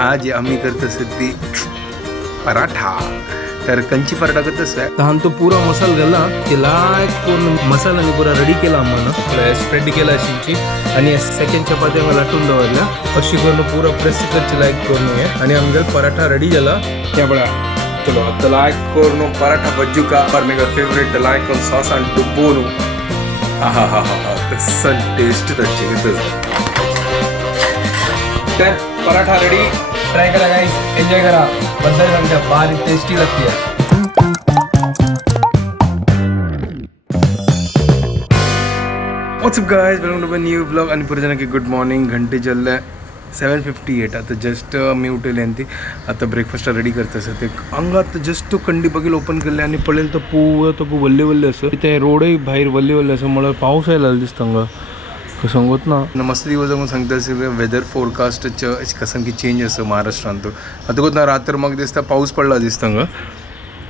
आज आम्ही करत ती पराठा तर कंची पराठा करतस तहान तो पूरा मसाला घाला केला पूर्ण मसाल्याने पुरा रेडी केला आम्हाला स्प्रेड केला अशीची आणि सेकंड चपाती आम्हाला लाटून दवरल्या अशी करून पूरा प्रेस करची लाईक करून ये आणि आमगे पराठा रेडी झाला त्या बळा चलो आता लाईक करून पराठा बज्जू का पर मेगा फेवरेट लाईक करून सॉस आणि डुबोनु आहा हा हा हा कसं टेस्ट त्याची तर पराठा रेडी ट्राय करा गाइस एंजॉय करा बद्दल सांगता भारी टेस्टी लागते what's up guys welcome to new blog आणि पुढे जाना की गुड मॉर्निंग घंटे चलले 7:58 आता जस्ट मी उठले आणि आता ब्रेकफास्ट रेडी करत असं ते अंगात जस्ट तो कंडी बघेल ओपन केले आणि पडेल तर पूर्ण तो वल्ले वल्ले असं ते रोडही बाहेर वल्ले वल्ले असं मला पाऊस यायला दिसतं अंगा सांगत ना मस्त दिवस म्हणून सांगता वेदर फोरकास्टचं कसं की चेंज असं महाराष्ट्रात आता गोत ना रात्र मग दिसता पाऊस पडला दिसतं ग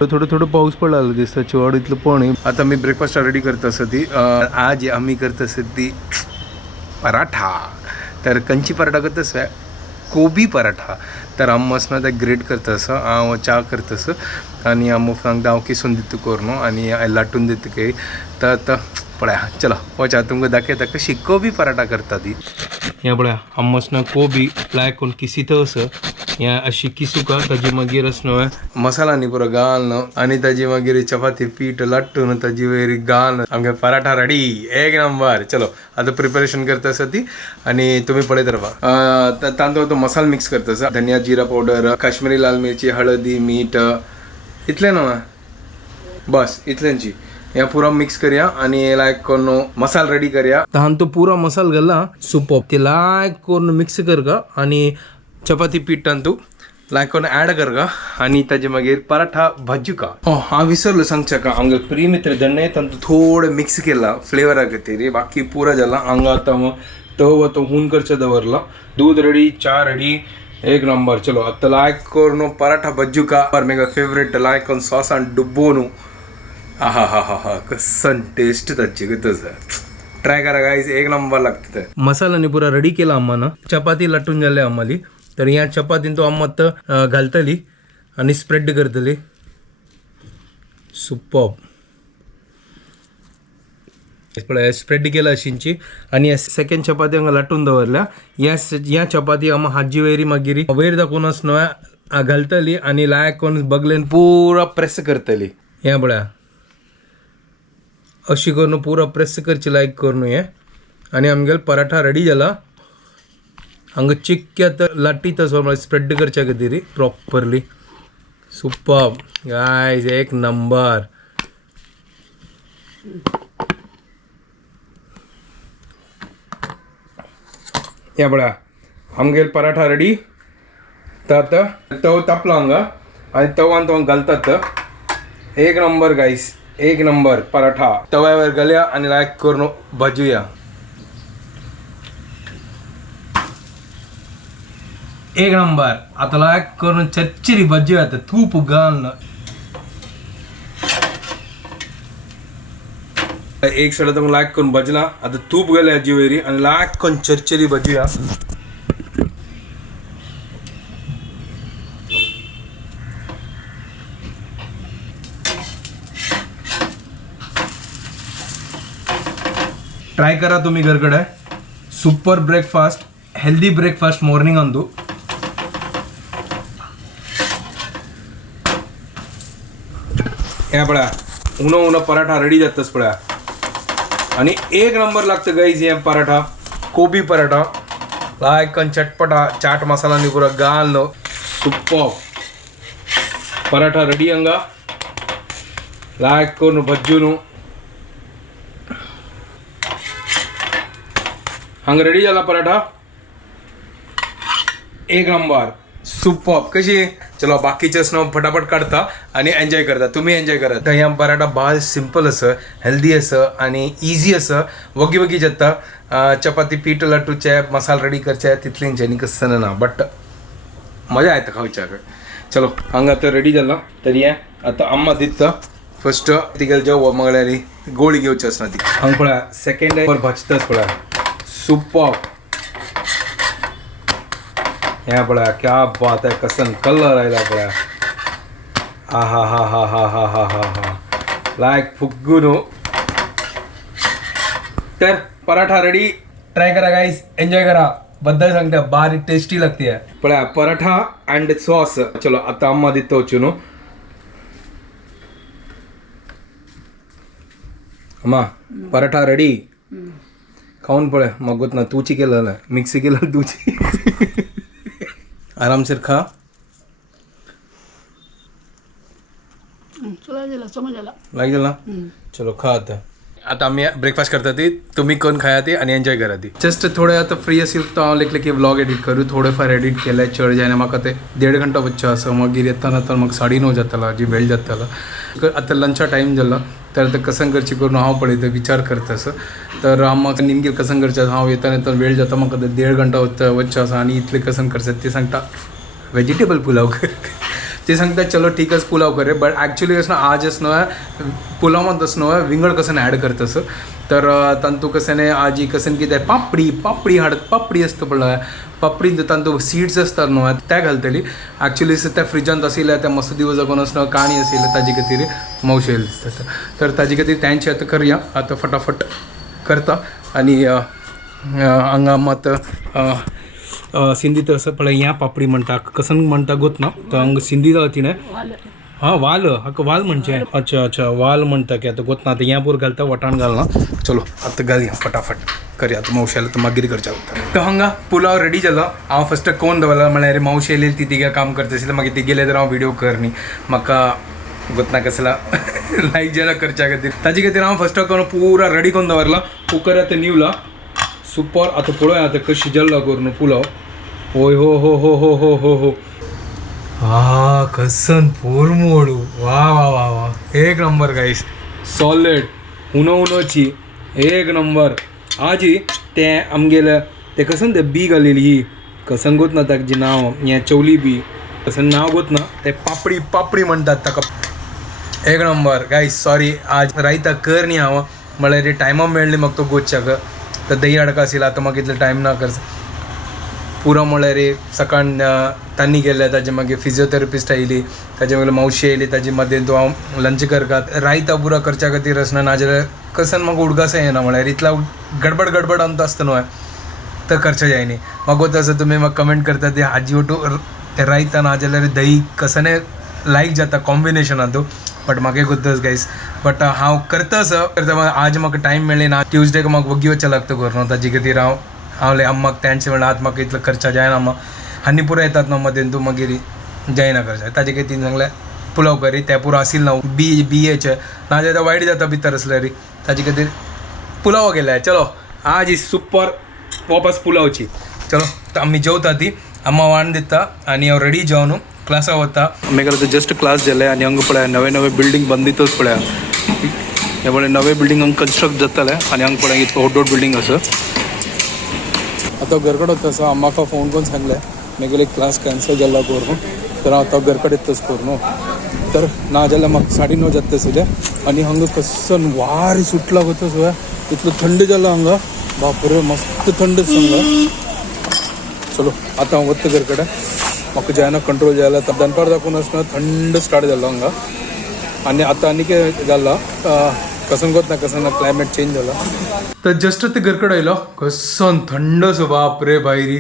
थोडं थोडं पाऊस पडला दिसतं चिवाड इथलं पण आता मी ब्रेकफास्ट रेडी करत असं ती आज आम्ही करत असं ती पराठा तर कंची पराठा करतस कोबी पराठा तर आम्हाला त्या ग्रेट करत असं हांव चा करत असं आणि आम्ही सांगता हांव किसून दितो करून आणि लाटून दितो काही तर आता पळ्या चला वचा तुमकां दाखयता कशी कोबी पराठा करता ती या पळ्या आम्हाला कोबी लायक करून किसीत असं या अशी किसूका ताजी मागीर असं मसाला न्ही पुरो घालून आणि ताजी मागीर चपाती पीठ लाट्टून ताजी वयर घालून आमगे पराठा रेडी एक नंबर चलो आता प्रिपरेशन करता आसा ती आणि तुम्ही पळयत रावा तांदूळ तो मसाला मिक्स करता आसा धनिया जिरा पावडर काश्मीरी लाल मिरची हळदी मीठ इतले न्हू बस इतल्यांची या पूरा मिक्स करूया आणि लायक करून मसाला रेडी करूया तहान तो पूरा मसाला घाला सुपर ते लायक करून मिक्स कर का आणि चपाती पीठ तू लायक करून ॲड कर का आणि ताजे मागीर पराठा भाजू का हो हांव विसरलो सांगचा का आमगे प्रीमित्र दण्णे तंतू थोडं मिक्स केला फ्लेवर खातीर बाकी पुरा जाला हांगा आतां तो हून करचें दवरला दूध रेडी चा रेडी एक नंबर चलो आता लायक करून पराठा भाजू का पर मेगा फेवरेट लायक करून सॉस आणि डुबोनु आहा हा हा हा कसं टेस्ट त्याची ट्राय करा गाईस एक नंबर लागते मसाल्याने पुरा रेडी केला आम्हाला चपाती लाटून झाले आम्हाला तर या चपातीन तो आम्हाला घालतली आणि स्प्रेड करतली सुपर स्प्रेड केला अशींची आणि सेकंड चपाती हांगा लाटून दवरल्या या चपाती आम्हा हाजी वयरी मागीर वयर दाखोवन नव्या घालतली आणि लायक करून बगलेन पुरा प्रेस करतली या बळ्या अशी करून पुरा प्रेस करची लायक करून ये आणि आमगेल पराठा रेडी झाला हांगा चिक्क्यात लाटी तसो स्प्रेड करच्या खातीर प्रॉपरली सुपर गायज एक नंबर या बळा आमगेल पराठा रेडी तर आता तव तापला हांगा आणि तवान तो घालतात एक नंबर गाईस एक नंबर पराठा तव्यावर घालया आणि लायक करून भाजूया एक नंबर आता लायक करून चच्चरी भाजूया आता तूप घालून एक सडा तर लायक करून भाजला आता तूप घालया हाजी वयरी आणि लायक करून चच्चरी भाजूया ट्राय करा तुम्ही घरकडे super breakfast healthy breakfast morning अंदू या पळा उन्हा पराठा रेडी जातच पळा आणि एक नंबर लागतं गाईज हे पराठा कोबी पराठा लायक चटपटा चाट मसाला नी पुरा घालून सुपर पराठा रेडी हंगा लायक करून भज्जून हांगा रेडी झाला पराठा एक नंबर सुपर कशी चलो बाकीचेच नाव फटाफट काढता आणि एन्जॉय करता तुम्ही एन्जॉय करा तर ह्या पराठा बाळ सिंपल असं हेल्दी असं आणि इझी असं वगी वगी जाता चपाती पीठ लाटूचे मसाला रेडी करचे तितलींचे आणि कसं ना बट मजा येता खावच्याकडे चलो हांगा तर रेडी झाला तर या आता अम्मा दिता फर्स्ट तिगेल जेव मंगळारी गोळी घेवची असना ती हांगा पळा सेकंड भाजताच पळा सुपर हें पळया क्या बात आहे कसन कलर आयला पळया हा हा हा हा हा हा हा हा हा लायक फुग्गू न्हू तर पराठा रेडी ट्राय करा गाईस एन्जॉय करा बद्दल सांगते बारी टेस्टी लागते पळया पराठा अँड सॉस चलो आता अम्मा दितो न्हू अम्मा पराठा रेडी खाऊन पळय मग गोत ना तूची केलं मिक्सी केलं तूची आरामशीर खा लाईक झाला चलो खा आता आम्ही ब्रेकफास्ट करता ती तुम्ही कोण खाया ती आणि एन्जॉय करा ती जस्ट थोडे आता फ्री असेल तर हांव लेखले की व्लॉग एडिट करू थोडेफार एडिट केले चड जायना म्हाका ते 1.5 घंटा वच्चे आसा मागीर येताना तर म्हाका 9:30 जाताला जी वेळ जाताला आता लंचा टायम जाला तर ते कसन करची करून हांव पळयता विचार करता असं तर म्हाका निमगेर कसन करचें हांव येताना वेळ जाता म्हाका 1.5 घंटा वच्चे आसा आनी इतले कसन करचें ते सांगता वेजिटेबल पुलाव कर ते सांगता चलो ठीक आहे पुलाव करे बट ॲक्च्युली असं आज असं पुलावात असं विंगड कसं ॲड करतंस तर तांतू कशाने आजी कसन कितें पापडी हाडत पापडी असतं पडलं पापडी तांतू सीड्स असतात न्हू त्या घालतली ॲक्च्युली त्या फ्रिजांत आशिल्ल्या त्या मस्त दिवस जगून असणं काणी आशिल्ल्या ताजे खातीर मावशे येयले दिसता तर ताजे खातीर त्यांची आता करूया आता फटाफट करता आणि हांगा मात सिंधीत असं पळय ह्या पापडी म्हणटा कसन म्हणटा गोत ना तर हांगा सिंधी जाता तिणें हां वाल हाका वाल म्हणचे अच्छा वाल म्हणटा की आता गोत ना आता ह्या पूर घालता वटाण घालना चलो आता घालया फटाफट करया आता मावशेला तर मागीर करचें पडटा तर हांगा पुलाव रेडी जालो हांव फस्ट कोण दवरला म्हळ्यार मावशी येयली ती तिगे काम करता आशिल्ली मागीर ती गेले तर हांव व्हिडिओ करनी म्हाका गोतना कसला लायक जेन्ना करच्या खातीर ताजे खातीर हांव फस्ट करून पुरा रेडी करून दवरला कुकर आतां निवला सुपर आता पळय आता कशी जल्ला करून पुलाव ओय हो हो हो हो हो हो हो हा कसन पोरमोडू वा वा वा वा एक नंबर गाईस सॉलिड उनोची एक नंबर आजी ते आमगेले ते कसन ते बी घालेली ही कसन गोत ना ताजी नांव हें चवली बी कसन नांव गोत ना ते पापडी म्हणटात ताका एक नंबर गाईस सॉरी आज रायता कर न्ही हांव म्हळ्यार टायमा मेळ्ळी म्हाका तो गोदच्याक तर दही हाडका आशिल्लो आतां म्हाका इतलो टायम ना करचो पुरो म्हळ्यार सकाळ तांणी गेले ताजे मागीर फिजिओथेरपिस्ट आयली ताजे मागीर मावशी येयली ताजे मदें तो हांव लंच करतात रायता पुरो करच्या खातीर आसना नाजाल्यार कसन म्हाका उडगास येना म्हळ्यार इतला गडबड आमचो आसता न्हू तर करचें जायनी म्हाका वता असं तुमी म्हाका कमेंट करता ते हाजी वटू रायता नाजाल्यार दही कसने लायक जाता कॉम्बिनेशनांतू बट म्हाका गुद्दस गायस बट हांव करतास करता आज म्हाका टायम मेळ्ळी ना ट्यूजडेक म्हाका वगी वचचें लागता करून ताजे खातीर हांव अम्माक तांचे म्हणल्यार आज म्हाका इतलो खर्चा जायना अम्मा आनी पुरो येतात न्हू मदें तूं मागीर जायना करचें ताजे खातीर सांगलें पुलाव करी ते पुरो आशिल्लो बीएचे नाजाल्यार वायट जाता भितर आसल्यार ताजे खातीर पुलाव गेले चलो आज ही सुपर वापस पुलावची चलो आमी जेवता ती अम्मा वाण दिता आनी हांव रेडी जावन क्लासा वता आमगे जस्ट क्लास जाले आनी हांगा पळया नवे बिल्डींग बांदितच पळया हे पळय नवे बिल्डींग हांगा कन्स्ट्रक्ट जाताले आनी हांगा पळय इतलो व्हड बिल्डींग आसा आतां घरकडेन वता आसा म्हाका फोन करून सांगलें म्हगेले क्लास कॅन्सल जाला करून तर हांव आतां घरकडेन येतच करून तर ना जाल्यार म्हाका 9:30 जाता आसले आनी हांगा कसन वार सुटला वता सो इतलो थंड जाला हांगा बापरे मस्त थंड हांगा चलो आतां हांव वता घरकडेन म्हाका जायना कंट्रोल जायला तर दनपार दाखवून आसतना थंड स्टार्ट जालो हांगा आनी आतां आनी कितें जाला कसन गोत ना कसन क्लायमेट चेंज जाला तर जस्ट ते घरकडे आयलो कसन थंड सो बाप रे भायरी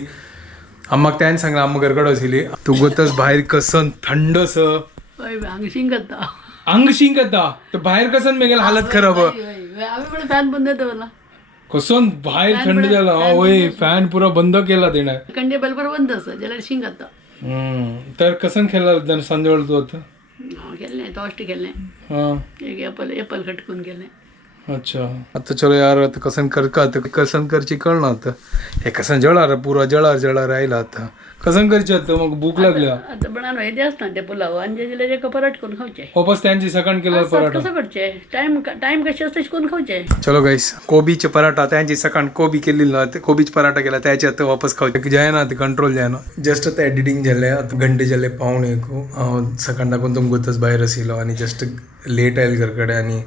म्हाका त्यान सांगलें आम्मा घरकडे आशिल्ली तूं गोतस भायर कसन थंड स अंग शिंक येता तर भायर कसन मेगेल हालत खराब फॅन बंद दवरला कसन भायर थंड जाला वय फॅन पुरो बंद केला तेणें कंडे बरोबर बंद आसा जाल्यार शिंक येता तर कसन केला संजे वेळ तूं आतां केल्लें टोस्ट केल्लें एक एप्पल कट करून केल्लें अच्छा आतां चलो यार आतां कसन करका आतां कसन करची कळना आतां हे कसन जळार पुरो जळार आयला आतां कसन करचें आतां म्हाका भूक लागल्या आतां बनान हें आसता तें पुलाव आनी जाल्यार एक पराठ करून खावचें वापस त्यांची सकाळ केल्यार पराठा कसं करचें टायम कशें आसता तशें करून खावचें चलो गाईस कोबीचे पराठा त्यांची सकाळ कोबी केलेली ना कोबीच पराठा केला त्याचे आतां वापस खावचे जायना आतां कंट्रोल जायना जस्ट आतां एडिटींग जालें आतां घंटे जाले पावणे हांव सकाळ दाखोवन तुमकां गोतच भायर आशिल्लो आनी जस्ट लेट आयलो घरा कडेन आनी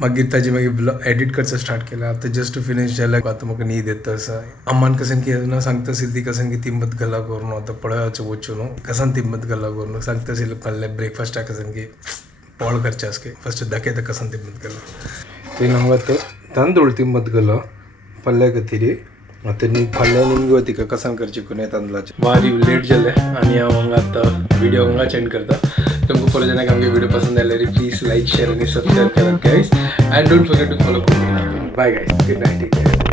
मागीर ताजी मागीर ब्लॉग एडिट करचा स्टार्ट केला आता जस्ट फिनिश झाला आता म्हाका न्हीद येता आसा अम्मान कसन की ना सांगता ती कसन की तिंबत गल्ला करून आता पळयाचो वच्चो न्हू कसन तिंबत गल्ला करून सांगता पल्ले ब्रेकफास्टा कसन की पॉळ करचे आसके फस्ट दाखयता कसन तिंबत गल्ला ते हांगा तांदूळ तिंबत गल्ला पल्ल्या खातीर आता नी फाल्यां निमगो तिका कसान करची कोणे तांदळाचे वारी लेट जाले आनी हांव हांगा आतां व्हिडिओ हांगा एंड करता तुमकां फॉलो जाल्यार आमगे व्हिडिओ पसंद आयल्यार प्लीज लाईक शेअर आणि सबस्क्राईब करा guys and don't forget to follow bye guys good night take care